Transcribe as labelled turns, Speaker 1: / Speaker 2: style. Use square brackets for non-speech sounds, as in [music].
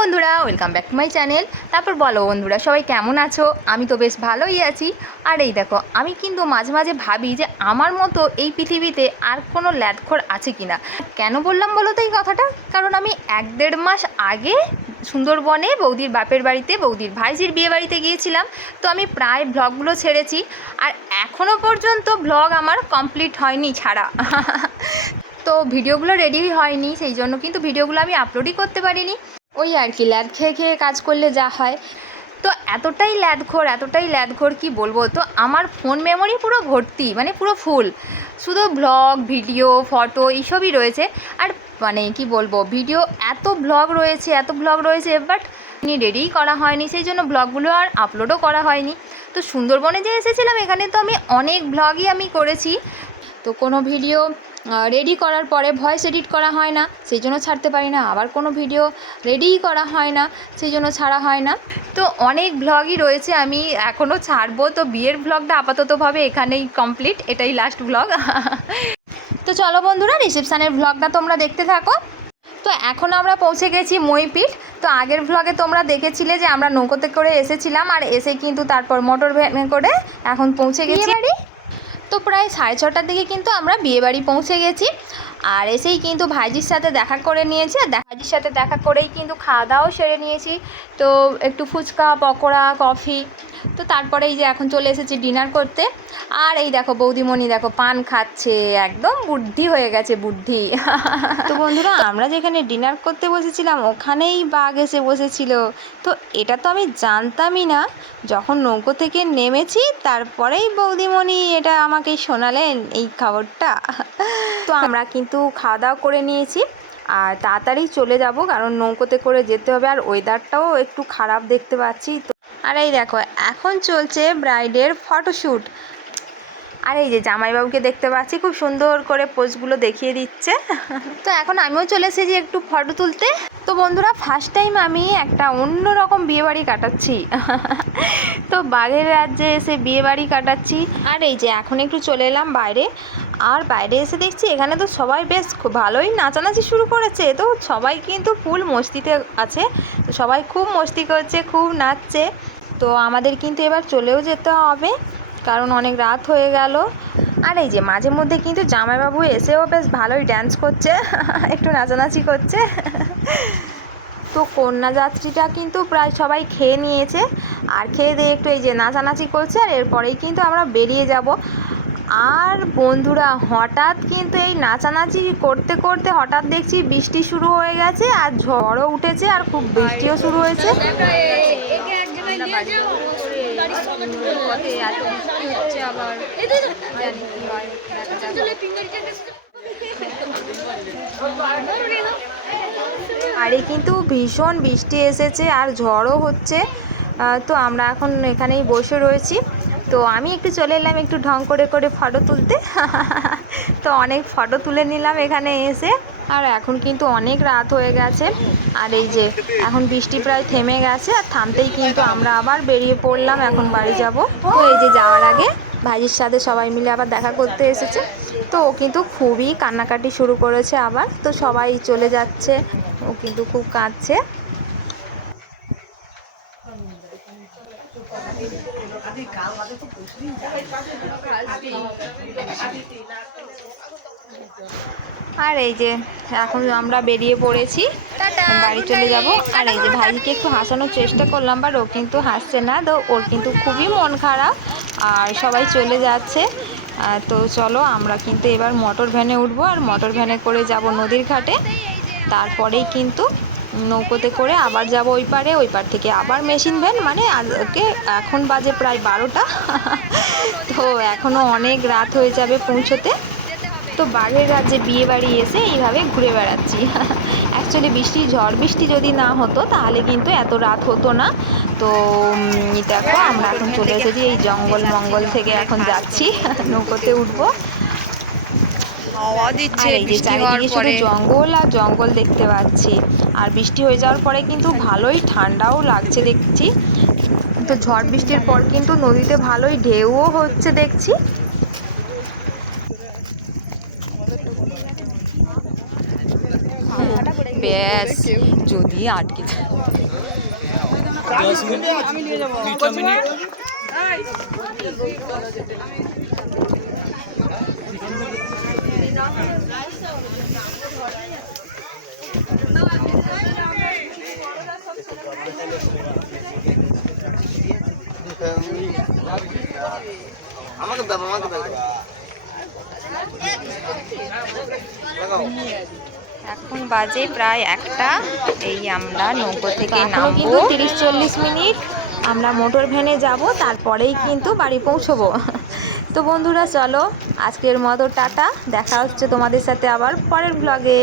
Speaker 1: বন্ধুরা welcome back to my channel তারপর বলো বন্ধুরা, সবাই কেমন আছো? আমি তো বেশ ভালোই আছি। আর এই দেখো, আমি কিন্তু মাঝে মাঝে ভাবি যে আমার মতো এই পৃথিবীতে আর কোনো ল্যাদখোর আছে কি না কেন বললাম বলো তো এই কথাটা? কারণ আমি এক দেড় মাস আগে সুন্দরবনে বৌদির বাপের বাড়িতে, বৌদির ভাইজির বিয়ে বাড়িতে গিয়েছিলাম। তো আমি প্রায় ব্লগগুলো ছেড়েছি। আর এখনও পর্যন্ত ব্লগ আমার কমপ্লিট হয়নি ছাড়া। তো ভিডিওগুলো রেডি হয়নি, সেই জন্য কিন্তু ভিডিওগুলো আমি আপলোডই করতে পারিনি। ওই আর কি, ল্যাদ খেয়ে খেয়ে কাজ করলে যা হয়। তো এতটাই ল্যাদখোর এতটাই ল্যাদখোর কি বলব? তো আমার ফোন মেমোরি পুরো ভর্তি মানে পুরো ফুল শুধু ব্লগ ভিডিও ফটো এইসবই রয়েছে। আর মানে কি বলব ভিডিও এত ব্লগ রয়েছে, এত ব্লগ রয়েছে বাট রেডিই করা হয়নি। সেই জন্য ব্লগগুলো আর আপলোডও করা হয়নি। তো সুন্দরবনে যে এসেছিলাম, এখানে তো আমি অনেক ব্লগই আমি করেছি। তো কোনো ভিডিও রেডি করার পরে ভয়েস এডিট করা হয় না সেই জন্য ছাড়তে পারি না। আবার কোনো ভিডিও রেডিই করা হয় না সেই জন্য ছাড়া হয় না। তো অনেক ব্লগই রয়েছে আমি এখনও ছাড়বো। তো বিয়ের ব্লগটা আপাততভাবে এখানেই কমপ্লিট এটাই লাস্ট ব্লগ [laughs] তো চলো বন্ধুরা রিসেপশানের ব্লগটা তোমরা দেখতে থাকো। তো এখন আমরা পৌঁছে গেছি মইপিঠ তো আগের ভ্লগে তোমরা দেখেছিলে যে আমরা নৌকোতে করে এসেছিলাম আর এসে কিন্তু তারপর মোটর ভ্যানে করে এখন পৌঁছে গেছি। তো প্রায় সাড়ে ছটার দিকে কিন্তু আমরা বিয়েবাড়ি পৌঁছে গেছি। আর এসেই কিন্তু ভাইজির সাথে দেখা করে নিয়েছি। আর ভাইজির সাথে দেখা করেই কিন্তু খাওয়া দাওয়াও সেরে নিয়েছি। তো একটু ফুচকা, পকোড়া, কফি তো তারপরে এই যে এখন চলে এসেছি ডিনার করতে। আর এই দেখো বৌদিমণি দেখো পান খাচ্ছে, একদম বুদ্ধি হয়ে গেছে, বুদ্ধি। তো বন্ধুরা, আমরা যেখানে ডিনার করতে বসেছিলাম, ওখানেই বাঘ এসে বসেছিল। তো এটা তো আমি জানতামই না। যখন নৌকো থেকে নেমেছি, তারপরেই বৌদিমণি এটা আমাকে শোনালেন এই খবরটা। তো আমরা কিন্তু খাওয়া দাওয়া করে নিয়েছি। আর তাড়াতাড়ি চলে যাব, কারণ নৌকোতে করে যেতে হবে। আর ওয়েদারটাও একটু খারাপ দেখতে পাচ্ছি। তো আর এই দেখো, এখন চলছে ব্রাইডের ফটোশ্যুট আর এই যে জামাইবাবুকে দেখতে পাচ্ছি, খুব সুন্দর করে পোজগুলো দেখিয়ে দিচ্ছে। তো এখন আমিও চলে এসেছি একটু ফটো তুলতে। তো বন্ধুরা ফার্স্ট টাইম আমি একটা অন্য রকম বিয়েবাড়ি কাটাচ্ছি। তো বাঘের রাজ্যে এসে বিয়েবাড়ি কাটাচ্ছি। আর এই যে, এখন একটু চলে এলাম বাইরে। আর বাইরে এসে দেখছি এখানে তো সবাই বেশ খুব ভালোই নাচানাচি শুরু করেছে। তো সবাই কিন্তু ফুল মস্তিতে আছে। তো সবাই খুব মস্তি করছে, খুব নাচছে। তো আমাদের কিন্তু এবার চলেও যেতে হবে, কারণ অনেক রাত হয়ে গেল। আর এই যে মাঝে মধ্যে কিন্তু জামাইবাবু এসেও বেশ ভালোই ড্যান্স করছে, [laughs] একটু নাচানাচি করছে। তো কন্যাযাত্রীটা কিন্তু প্রায় সবাই খেয়ে নিয়েছে। আর খেয়ে দিয়ে একটু এই যে নাচানাচি করছে, আর এরপরেই কিন্তু আমরা বেরিয়ে যাব। আর বন্ধুরা, হঠাৎ কিন্তু এই নাচানাচি করতে করতে হঠাৎ দেখছি বৃষ্টি শুরু হয়ে গেছে আর ঝড়ও উঠেছে আর খুব বৃষ্টিও শুরু হয়েছে। আরে কিন্তু ভীষণ বৃষ্টি এসেছে আর ঝড়ও হচ্ছে। তো আমরা এখন এখানেই বসে রয়েছি। তো আমি একটু চলে এলাম একটু ঢং করে করে ফটো তুলতে। তো অনেক ফটো তুলে নিলাম এখানে এসে। আর এখন কিন্তু অনেক রাত হয়ে গেছে। আর এই যে এখন বৃষ্টি প্রায় থেমে গেছে, আর থামতেই কিন্তু আমরা আবার বেরিয়ে পড়লাম, এখন বাড়ি যাব। তো এই যে যাওয়ার আগে ভাইজির সাথে সবাই মিলে আবার দেখা করতে এসেছে। তো ও কিন্তু খুবই কান্নাকাটি শুরু করেছে আবার। তো সবাই চলে যাচ্ছে, ও কিন্তু খুব কাঁদছে। আর এই যে এখন আমরা বেরিয়ে পড়েছি। বাড়ি চলে যাব। আর এই যে ভাইকে একটু হাসানোর চেষ্টা করলাম বাট ও কিন্তু হাসছে না তো ওর কিন্তু খুবই মন খারাপ। আর সবাই চলে যাচ্ছে। তো চলো আমরা কিন্তু এবার মোটর ভ্যানে উঠবো। আর মোটর ভ্যানে করে যাব নদীর ঘাটে। তারপরেই কিন্তু নৌকোতে করে আবার যাব ওই পারে, ওই পার থেকে আবার মেশিন ভ্যান মানে আজকে এখন বাজে প্রায় বারোটা। [laughs] তো এখনও অনেক রাত হয়ে যাবে পৌঁছোতে। তো বাঘের রাজ্যে বিয়ে বাড়ি এসে এইভাবে ঘুরে বেড়াচ্ছি। [laughs] অ্যাকচুয়ালি বৃষ্টি, ঝড় বৃষ্টি যদি না হতো, তাহলে কিন্তু এত রাত হতো না। তো দেখো, আমরা এখন চলে এসেছি এই জঙ্গল মঙ্গল থেকে এখন যাচ্ছি। [laughs] নৌকোতে উঠবো।
Speaker 2: হাওয়া দিচ্ছে বৃষ্টি হওয়ার পরে।
Speaker 1: জঙ্গল আর জঙ্গল দেখতে পাচ্ছি। আর বৃষ্টি হয়ে যাওয়ার পরে কিন্তু ভালোই ঠান্ডাও লাগছে দেখছি। তো ঝড় বৃষ্টির পর কিন্তু নদীতে ভালোই ঢেউও হচ্ছে দেখছি। ব্যাস যদি আটকে
Speaker 3: মিনিট।
Speaker 4: আমাকে দাও আমাকে দাও।
Speaker 1: এখন বাজে প্রায় একটা। এই আমরা নৌকো থেকে নামবো। কিন্তু তিরিশ চল্লিশ মিনিট। আমরা মোটর ভ্যানে যাব তারপরেই কিন্তু বাড়ি পৌঁছবো। তো বন্ধুরা চলো আজকের মতো টাটা। দেখা হচ্ছে তোমাদের সাথে আবার পরের ব্লগে